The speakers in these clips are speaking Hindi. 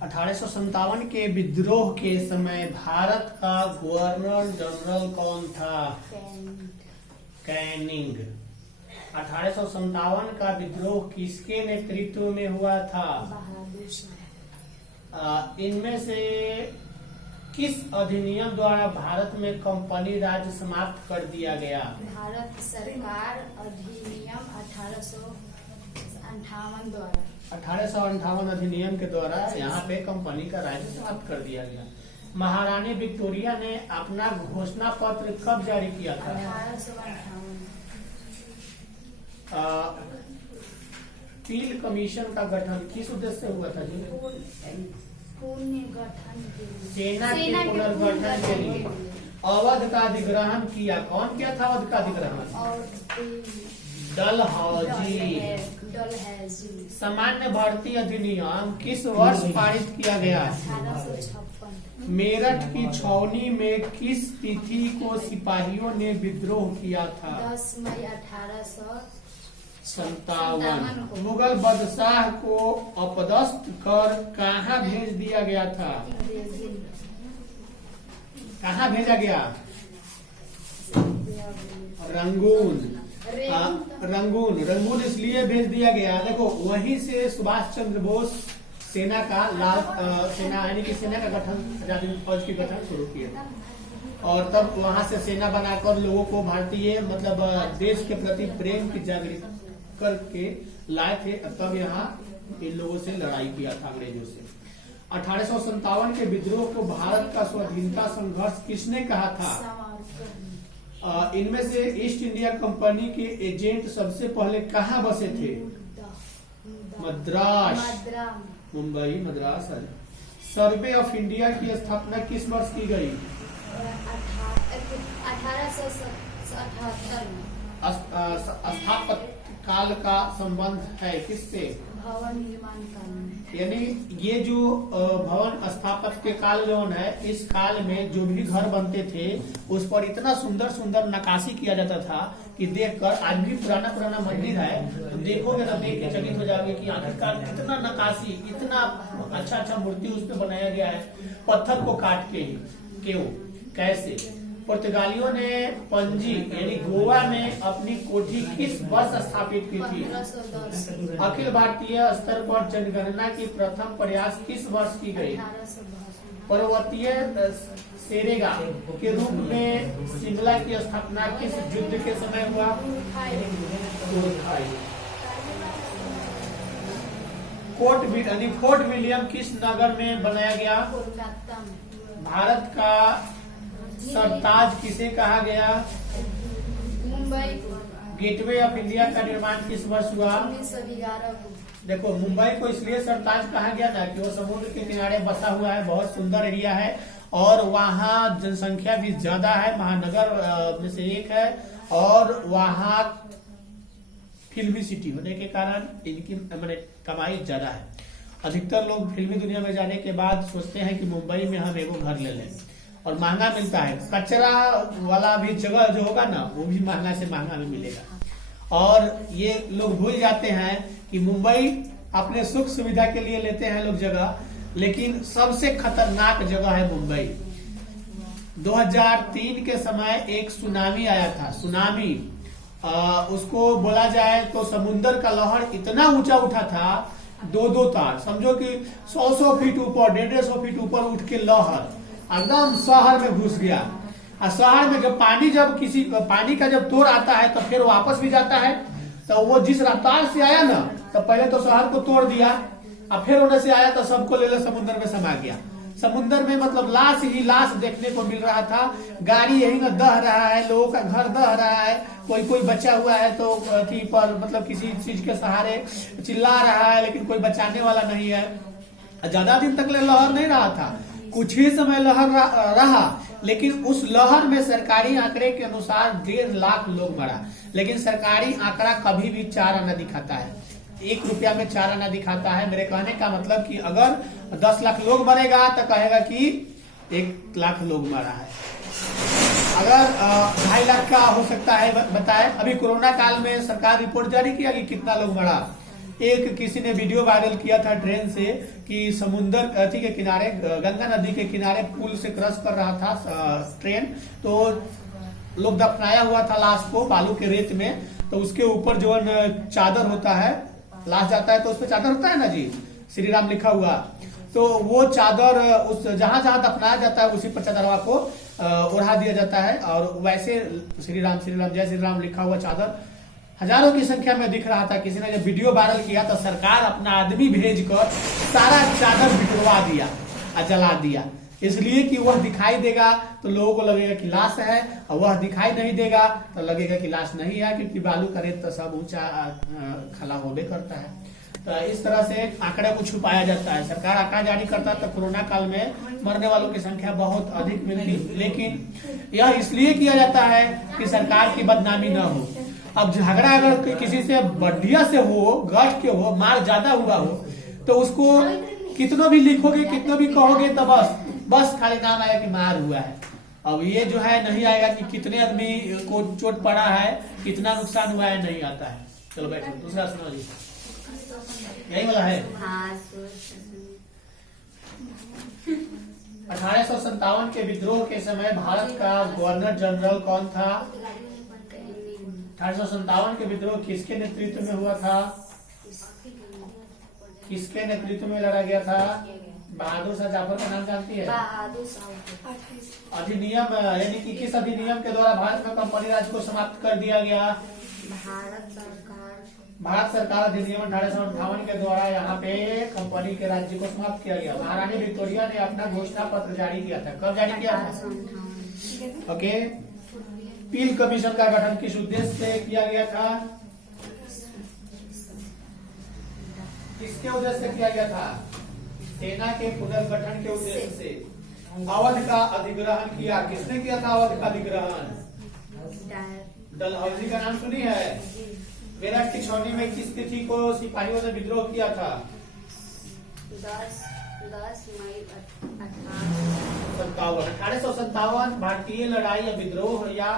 1857 के विद्रोह के समय भारत का गवर्नर जनरल कौन था? कैनिंग। 1857 का विद्रोह किसके नेतृत्व में हुआ था? इनमें से किस अधिनियम द्वारा भारत में कंपनी राज समाप्त कर दिया गया? भारत सरकार अधिनियम 1858 द्वारा। 1858 अधिनियम के द्वारा यहाँ पे कंपनी का राज समाप्त कर दिया गया। महारानी विक्टोरिया ने अपना घोषणा पत्र कब जारी किया था? 1858। पील कमीशन का गठन किस उद्देश्य से हुआ था जी? सेना के पुनर्गठन के लिए। अवध का अधिग्रहण किया, कौन किया था अवध का अधिग्रहण? डलहौजी। सामान्य भर्ती अधिनियम किस वर्ष पारित किया गया? 1856। मेरठ की छावनी में किस तिथि को सिपाहियों ने विद्रोह किया था? 10 मई 1857। मुगल बादशाह को अपदस्थ कर कहाँ भेज दिया गया था? कहाँ भेजा गया? रंगून। रंगून इसलिए भेज दिया गया, देखो वहीं से सुभाष चंद्र बोस सेना का सेना यानी कि सेना का गठन, आजादी फौज की गठन शुरू किया और तब वहां से सेना बनाकर लोगों को भारतीय मतलब देश के प्रति प्रेम की जागृत करके लाए थे। तब यहाँ इन लोगों से लड़ाई किया था अंग्रेजों से। 1857 के विद्रोह को भारत का स्वाधीनता संघर्ष किसने कहा था? इनमें से ईस्ट इंडिया कंपनी के एजेंट सबसे पहले कहाँ बसे थे? Madras. Mumbai, Madras. Survey of India की स्थापना किस वर्ष की गई? 1877 में। स्थापत्य काल का संबंध है किससे? भवन निर्माण काल। यानी ये जो भवन स्थापत्य काल जो है, इस काल में जो भी घर बनते थे उस पर इतना सुंदर सुंदर नक्काशी किया जाता था कि देखकर आज भी पुराना पुराना मंदिर है तो देखोगे ना, देख के चकित हो जाओगे कि आखिरकार कितना नक्काशी, इतना अच्छा अच्छा मूर्ति उस पर बनाया गया है पत्थर को काट के ही। क्यों, कैसे? पुर्तगालियों ने पणजी यानी गोवा में अपनी कोठी किस वर्ष स्थापित की थी? 1510। अखिल भारतीय स्तर पर जनगणना की प्रथम प्रयास किस वर्ष की गई? 1882। पर्वतीय सेरेगा के रूप में शिमला की स्थापना किस युद्ध के समय हुआ? फोर्ट विलियम किस नगर में बनाया गया? कोलकाता में। भारत का सरताज किसे कहा गया? मुंबई। गेटवे ऑफ इंडिया का निर्माण किस वर्ष हुआ? 1911 को। देखो मुंबई को इसलिए सरताज कहा गया था कि वो समुद्र के किनारे बसा हुआ है, बहुत सुंदर एरिया है और वहाँ जनसंख्या भी ज्यादा है, महानगर में से एक है और वहाँ फिल्मी सिटी होने के कारण इनकी कमाई ज्यादा है। अधिकतर लोग फिल्मी दुनिया में जाने के बाद सोचते हैं कि मुंबई में हम एगो घर ले लें और महंगा मिलता है। कचरा वाला भी जगह जो होगा ना, वो भी महंगा से महंगा में मिलेगा और ये लोग भूल जाते हैं कि मुंबई अपने सुख सुविधा के लिए लेते हैं लोग जगह, लेकिन सबसे खतरनाक जगह है मुंबई। 2003 के समय एक सुनामी आया था, सुनामी उसको बोला जाए तो समुन्द्र का लहर इतना ऊंचा उठा था, 2-2 तार, समझो कि 100 फीट ऊपर, 150 फीट ऊपर उठ के लहर एकदम शहर में घुस गया। और शहर में जब किसी पानी का जब तोड़ आता है तो फिर वापस भी जाता है, तो वो जिस रफ्तार से आया ना, तो पहले तो शहर को तोड़ दिया और फिर उन्हें से आया तो सबको ले समुद्र में समा गया। समुद्र में मतलब लाश ही लाश देखने को मिल रहा था, गाड़ी यही ना दह रहा है, लोगों का घर दह रहा है, कोई बचा हुआ है तो अथी पर मतलब किसी चीज के सहारे चिल्ला रहा है, लेकिन कोई बचाने वाला नहीं है। ज्यादा दिन तक लहर नहीं रहा था, कुछ ही समय लहर रहा, लेकिन उस लहर में सरकारी आंकड़े के अनुसार 1.5 लाख लोग मरा, लेकिन सरकारी आंकड़ा कभी भी 4 आना दिखाता है, 1 रुपया में 4 आना दिखाता है। मेरे कहने का मतलब कि अगर 10 लाख लोग मरेगा तो कहेगा कि 1 लाख लोग मरा है। अगर 2.5 लाख का हो सकता है बताए। अभी कोरोना काल में सरकार रिपोर्ट जारी किया कि कितना लोग मरा, एक किसी ने वीडियो वायरल किया था ट्रेन से कि समुन्दर अथी के किनारे, गंगा नदी के किनारे पुल से क्रॉस कर रहा था ट्रेन, तो लोग दफनाया हुआ था लाश को बालू के रेत में, तो उसके ऊपर जो चादर होता है, लाश जाता है तो उस पर चादर होता है ना जी, श्री राम लिखा हुआ, तो वो चादर उस जहां जहां दफनाया जाता है उसी पर चादरवा को ओढ़ा दिया जाता है, और वैसे श्री राम जय श्री राम लिखा हुआ चादर हजारों की संख्या में दिख रहा था। किसी ने जब वीडियो वायरल किया तो सरकार अपना आदमी भेजकर सारा चादर बिटवा दिया और जला दिया, इसलिए कि वह दिखाई देगा तो लोगों को लगेगा कि लाश है, और वह दिखाई नहीं देगा तो लगेगा कि लाश नहीं है, क्योंकि बालू का रेत तो सब ऊंचा खला होने करता है। तो इस तरह से आंकड़े को छुपाया जाता है। सरकार आंकड़ा जारी करता है तो कोरोना काल में मरने वालों की संख्या बहुत अधिक मिलती, लेकिन यह इसलिए किया जाता है कि सरकार की बदनामी न हो। अब झगड़ा अगर किसी से बढ़िया से हो, गठ के हो, मार ज्यादा हुआ हो, तो उसको कितना भी लिखोगे, कितना भी कहोगे, तो बस खाली नाम आएगा कि मार हुआ है। अब ये जो है नहीं आएगा कि कितने आदमी को चोट पड़ा है, कितना नुकसान हुआ है, नहीं आता है। चलो बैठो, दूसरा सुनो जी, यही वाला है। 1857 के विद्रोह के समय भारत का गवर्नर जनरल कौन था? 1857 के विद्रोह किसके नेतृत्व में हुआ था? किसके नेतृत्व में लड़ा गया था? बहादुर शाह जफर का नाम जानती है? अधिनियम यानी कि किस अधिनियम के द्वारा भारत में कंपनी राज को समाप्त कर दिया गया? भारत सरकार अधिनियम 1858 के द्वारा यहाँ पे कंपनी के राज्य को समाप्त किया गया। महारानी विक्टोरिया ने अपना घोषणा पत्र जारी किया था। कब जारी किया था? ओके। पील कमीशन का गठन किस उद्देश्य से किया गया था? किसके उद्देश्य से किया गया था? सेना के पुनर्गठन के उद्देश्य से। अवध का अधिग्रहण किया, किसने किया था अवध का अधिग्रहण? डलहौजी का नाम सुनी है? मेरठ की छावनी में किस तिथि को सिपाहियों ने विद्रोह किया था? 10 मई 1857 भारतीय लड़ाई या विद्रोह या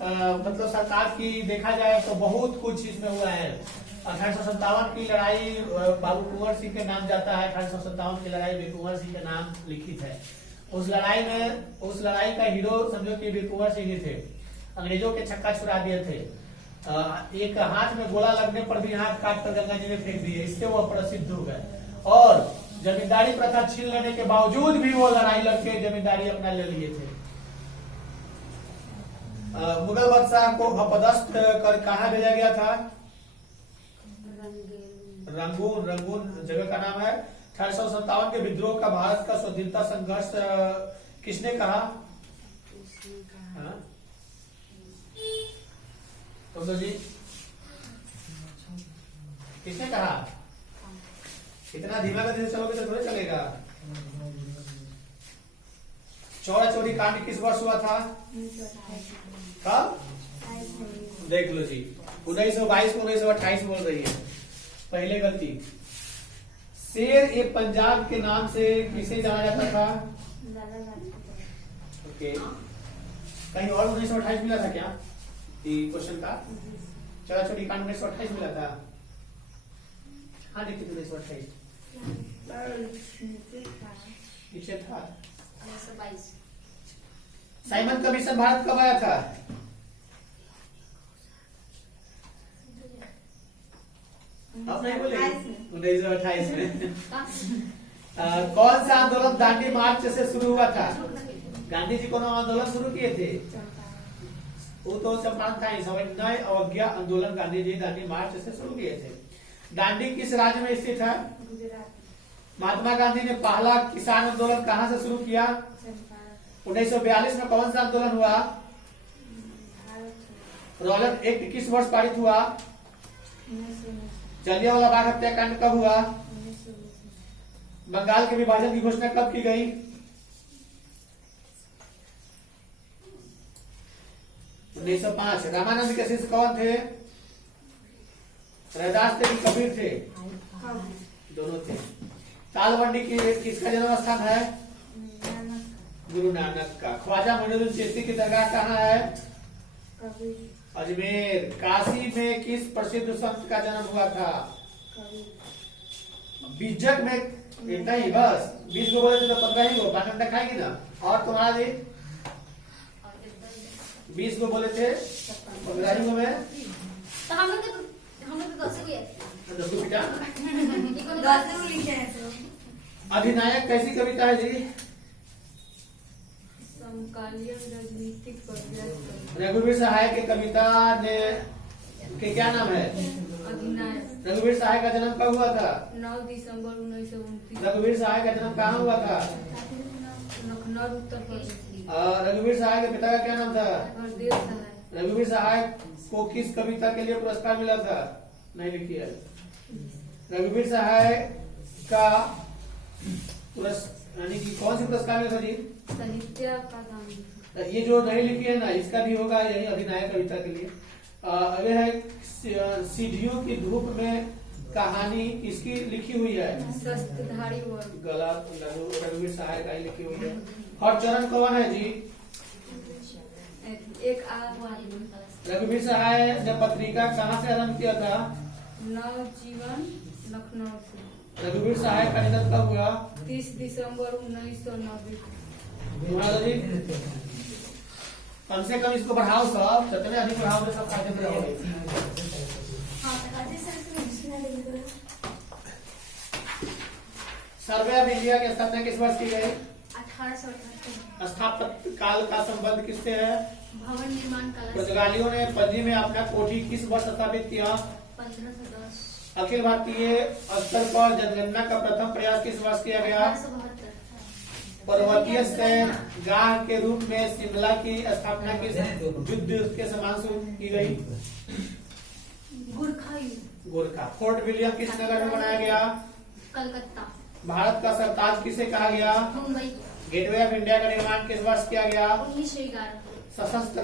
मतलब सरकार की देखा जाए तो बहुत कुछ इसमें हुआ है। 1857 की लड़ाई बाबू कुंवर सिंह के नाम जाता है। 1857 की लड़ाई वीर कुंवर सिंह के नाम लिखित है। उस लड़ाई का हीरो समझो कि वीर कुंवर सिंह ही थे। अंग्रेजों के छक्का छुड़ा दिए थे। एक हाथ में गोला लगने पर भी हाथ काट कर गंगा जी में फेंक दिए, इससे वो प्रसिद्ध हो गए। और जमींदारी प्रथा छीन लेने के बावजूद भी वो लड़ाई लड़के जमींदारी अपना ले लिए थे। मुगल बादशाह को अपदस्थ कर कहाँ भेजा गया था? रंगून जगह का नाम है। 1857 के विद्रोह का भारत का स्वतंत्रता संघर्ष किसने कहा? तो जी किसने कहा? इतना धीमा गति से चलोगे तो थोड़े चलेगा। चौरा चोरी कांड किस वर्ष हुआ था? कब? देख लो जी, 1922 को 1928 बोल रही है, पहले गलती। शेर ए पंजाब के नाम से किसे जाना जाता था? ओके, कहीं और 1928 मिला था क्या क्वेश्चन का? चौरा चोरी कांड 1928 मिला था। हाँ देखिए 1928 पीछे था। 1922 साइमन कमीशन भारत कब आया था? अब नहीं बोले 1928 में। कौन सा आंदोलन दांडी मार्च से शुरू हुआ था? गांधी जी कौन आंदोलन शुरू किए थे? वो तो सम्मान था, नए अवज्ञा आंदोलन गांधी जी दांडी मार्च से शुरू किए थे। दांडी किस राज्य में स्थित है? महात्मा गांधी ने पहला किसान आंदोलन कहाँ से शुरू किया? 1942 में कौन सा आंदोलन हुआ? रॉलेट एक्ट किस वर्ष पारित हुआ? जलियांवाला बाग हत्याकांड कब हुआ? बंगाल के विभाजन की घोषणा कब की गई? 1905। रामानंद के शिष्य कौन थे? रैदास थे कि कबीर थे? दोनों थे। तालबंडी की किसका जन्म स्थान है? गुरु नानक का। ख्वाजा मोइनुद्दीन चिश्ती की दरगाह कहाँ है? अजमेर। काशी में किस प्रसिद्ध संत का जन्म हुआ था? बीजक में इतना ही बस। 20 को बोले थे तो 15 ही को 5 घंटा खाएगी ना। और तुम्हारा जी 20 को बोले थे 15 ही को में तो हम लोग तो 10 भी है। 10 को पिटा। इको 10 को लिखे हैं तो अधिनायक कैसी कविता है जी? समकालीन राजनीतिक पर्याय रघुवीर सहाय की कविता ने के क्या नाम है? अधिनायक। रघुवीर सहाय का जन्म कब हुआ था? 9 दिसंबर 1929 रघुवीर सहाय का जन्म कहाँ हुआ था? लखनऊ उत्तर प्रदेश। रघुवीर सहाय के पिता का क्या नाम था? हरदेव सहाय। रघुवीर सहाय को किस कविता के लिए पुरस्कार मिला था? नहीं लिखी है। रघुवीर सहाय का यानी कि कौन सी पुरस्कार मिला था जी? साहित्य अकादमी। ये जो नहीं लिखी है ना, इसका भी होगा यही अधिनायक कविता के लिए। अगले है सीढ़ियों की धूप में कहानी किसकी लिखी हुई है? शस्त्रधारी वर्ग। गलत। रघुवीर सहाय का ही लिखी हुई है। हरचरण कौन है जी? एक आदमी। रघुवीर सहाय ने पत्रिका कहाँ से आरंभ किया था? नवजीवन लखनऊ से। रघुवीर सहाय का निधन कब हुआ? 30 दिसंबर 1990। तुम्हारा जी कम से कम इसको बढ़ाओ सब, जितने अधिक बढ़ाओगे सब फायदे में रहोगे। सर्वे ऑफ इंडिया की स्थापना किस वर्ष की गई? 1878। स्थापत्य काल का संबंध किससे है? भवन निर्माण कला। पुर्तगालियों ने पणजी में अपना कोठी किस वर्ष स्थापित किया? 1510। अखिल भारतीय स्तर पर जनगणना का प्रथम प्रयास किस वर्ष किया गया? 1872। पर्वतीय गाह के रूप में शिमला की स्थापना किस युद्ध के समान शुरू की गई? गोरखा युद्ध। गोरखा। फोर्ट विलियम किस नगर में बनाया गया? कलकत्ता। भारत का सरताज किसे कहा गया? मुंबई। गेटवे ऑफ इंडिया का निर्माण किस वर्ष किया गया? 1911। सशस्त्र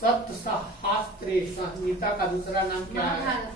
सप्तशास्त्री संहिता का दूसरा नाम क्या है? महाभारत।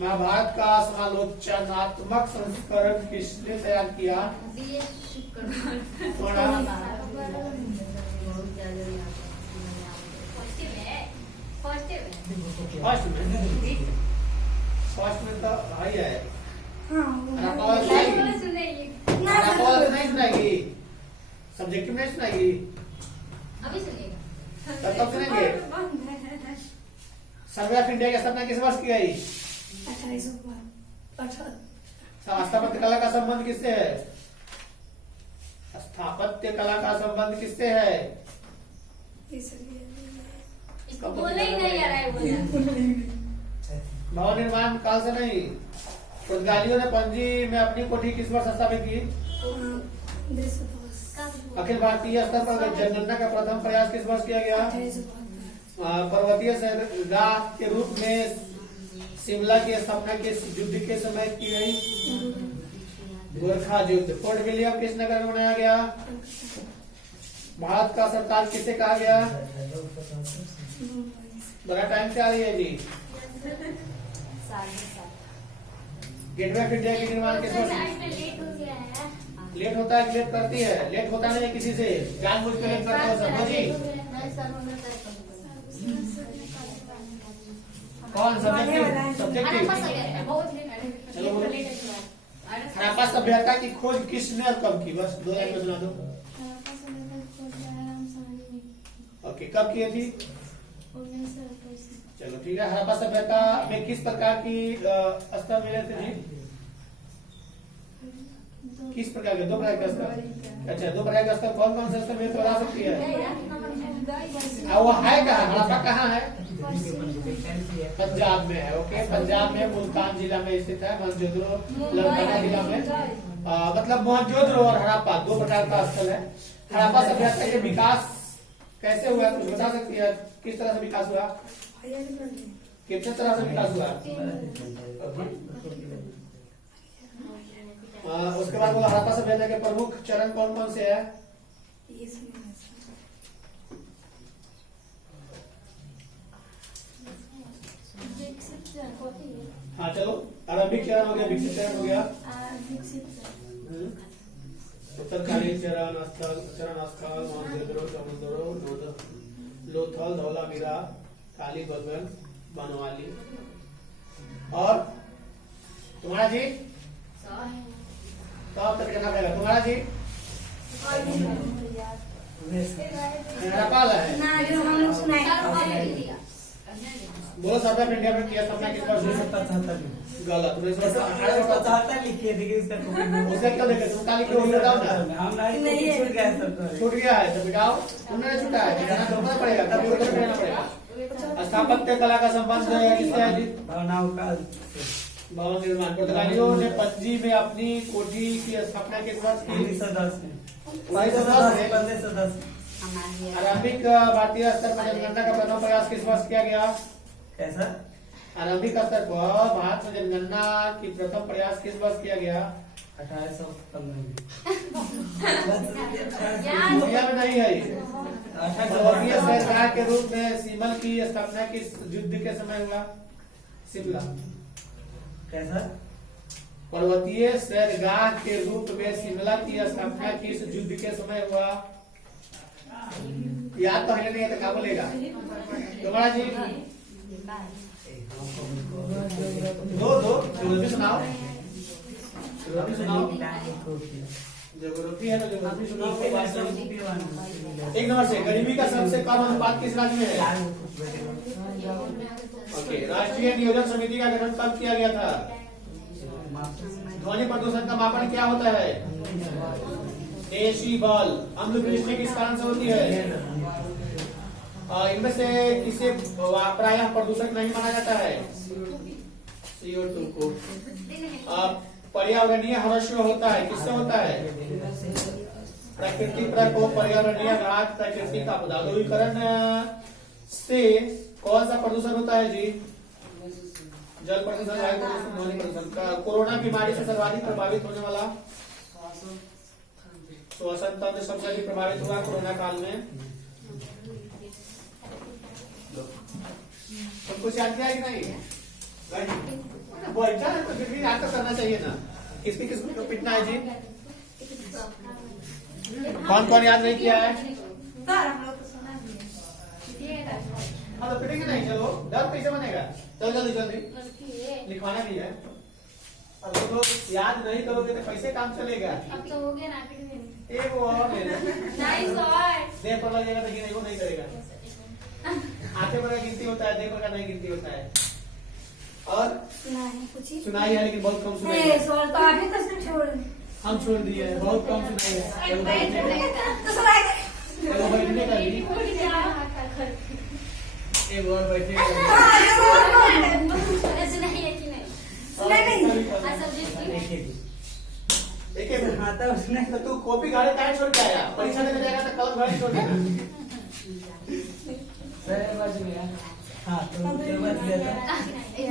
महाभारत का समालोचनात्मक संस्करण किसने तैयार किया? D.S. शुक्र। थोड़ा फर्स्ट में तो भाई है। नहीं सुनाएगी, सब्जेक्टिव नहीं सुनाएगी, अभी सुनिएगा। तब सुनेंगे। सर्वे ऑफ इंडिया की स्थापना किस वर्ष की गई? 1858। स्थापत्य कला का संबंध किससे है? स्थापत्य कला का संबंध किससे है? इसको बोले ही नहीं आ रहा है बोला। भवन निर्माण काल से नहीं। पुर्तगालियों ने पणजी में अपनी कोठी किस वर्ष स्थापित की? अखिल भारतीय स्तर पर जनगणना का प्रथम प्रयास किस वर्ष किया गया? पर्वतीय गाह के रूप में शिमला की स्थापना किस युद्ध के समय की गई? गोरखा युद्ध। फोर्ट विलियम किस नगर में बनाया गया? भारत का सरताज किसे कहा गया? बड़ा टाइम से आ रही है जी। गेटवे ऑफ इंडिया के निर्माण किस वर्ष? लेट हो गया है। लेट होता है, लेट करती है, लेट होता नहीं है किसी से, जानबूझ के लेट करते हो सब जी। कौन सब्जेक्टिव? चलो बोलो। हड़प्पा सभ्यता की खोज किसने और कब की? बस 2 लाइन में सुना दो। ओके, कब की थी? चलो ठीक है। हड़प्पा सभ्यता में किस प्रकार की स्तर मिले थे जी? किस प्रकार के? 2 प्रकार के स्तर। अच्छा, 2 प्रकार के स्तर कौन कौन से स्तर मिले तो बता सकती है? वो है कहाँ? हड़प्पा कहाँ है? पंजाब में है। ओके, पंजाब में मुल्तान जिला में स्थित है। मोहनजोदड़ो लड़काना जिला में मतलब मोहनजोदड़ो और हड़प्पा 2 प्रकार का स्थल है। हड़प्पा सभ्यता के विकास कैसे हुआ कुछ बता सकती है? किस तरह से विकास हुआ? कितने तरह से विकास हुआ? उसके बाद बोला हड़प्पा सभ्यता के प्रमुख चरण कौन कौन से है? हाँ चलो, आरंभिक चरण हो गया, विकसित चरण हो गया, उत्तरकालीन चरण, स्थल, मोहनजोदड़ो, समुद्रो, लोथल, धौलावीरा, काली बगन, बनवाली और तुम्हारा जी तो अब तक करना पड़ेगा। तुम्हारा जी नेपाल है। ना जो हम लोग सुनाए बोलो सर्वे ऑफ इंडिया में किया सपना किस वर्ष में? गलत। तुमने इस वर्ष 18 लिखे देखिए उसका कॉपी उसका क्या देखे? तुम काली क्यों बताओ ना। हम नहीं छूट गया सब छूट गया है तो बिठाओ। तुमने छूटा है बिठाना तो पड़ेगा, कंप्यूटर पे रहना पड़ेगा। स्थापत्य कला का संबंध किससे है जी? भावनाओं का भवन निर्माण। पुर्तगालियों ने पणजी में अपनी कोठी की स्थापना किस वर्ष की? 1910 में 1910 में। आरंभिक भारतीय स्तर पर जनगणना का प्रथम प्रयास किस वर्ष किया गया? कैसा? आरंभिक स्तर पर भारत में जनगणना की प्रथम प्रयास किस वर्ष किया गया? 1815 में। इंडिया में नहीं है ये। पर्वतीय सरकार के रूप में सिमल की स्थापना किस युद्ध के समय हुआ? शिमला। कैसा? पर्वतीय सैरगाह के रूप में शिमला की स्थापना किस युद्ध के समय हुआ? याद तो है नहीं है तो क्या बोलेगा? तुम्हारा जी दो ज्योग्राफी सुनाओ। ज्योग्राफी सुनाओ। ज्योग्राफी है तो ज्योग्राफी सुनाओ। एक नंबर से गरीबी का सबसे कम अनुपात किस राज्य में है? ओके। राष्ट्रीय नियोजन समिति का गठन कब किया गया था? ध्वनि प्रदूषण का मापन क्या होता है? डेसिबल। अम्ल वृष्टि किस कारण से होती है? इनमें से किसे प्रायः प्रदूषक नहीं माना जाता है? CO2 को। पर्यावरणीय हर्ष होता है किससे होता है? प्राकृतिक प्रकोप, पर्यावरणीय घात, प्राकृतिक आपदा। ध्रुवीकरण से कौन सा प्रदूषण होता है जी? जल प्रदूषण, वायु प्रदूषण, ध्वनि प्रदूषण। कोरोना बीमारी से सर्वाधिक प्रभावित होने वाला श्वसन तंत्र सबसे अधिक प्रभावित हुआ कोरोना काल में। तुमको याद किया कि नहीं? वो अच्छा है तो फिर भी याद तो करना चाहिए ना। किसको पिटना है जी? कौन याद नहीं किया है? हम लोग तो सुना दिए। हाँ तो पिटेंगे नहीं। चलो डर कैसे बनेगा? चलो जल्दी लिखवाना भी है। अब तो याद नहीं करोगे तो कैसे काम चलेगा? अब तो हो गया ना एक वो और नाइस और देह पर लगेगा तो गिनेगा नहीं करेगा। आंखें पर का गिनती होता है, देह पर का नहीं गिनती होता है। और सुनाई है लेकिन बहुत कम सुनाई है। तो अभी तो छोड़ हम छोड़ दिए हैं, बहुत कम सुनाई है। चलो बैठने का भी एक और बैठने का देखिए हाँ तो उसने तो तू कॉपी घरे काहे छोड़ के आया? परीक्षा देने जाएगा तो कलम घरे छोड़ देना। सही बात है। हाँ तो बच गया था।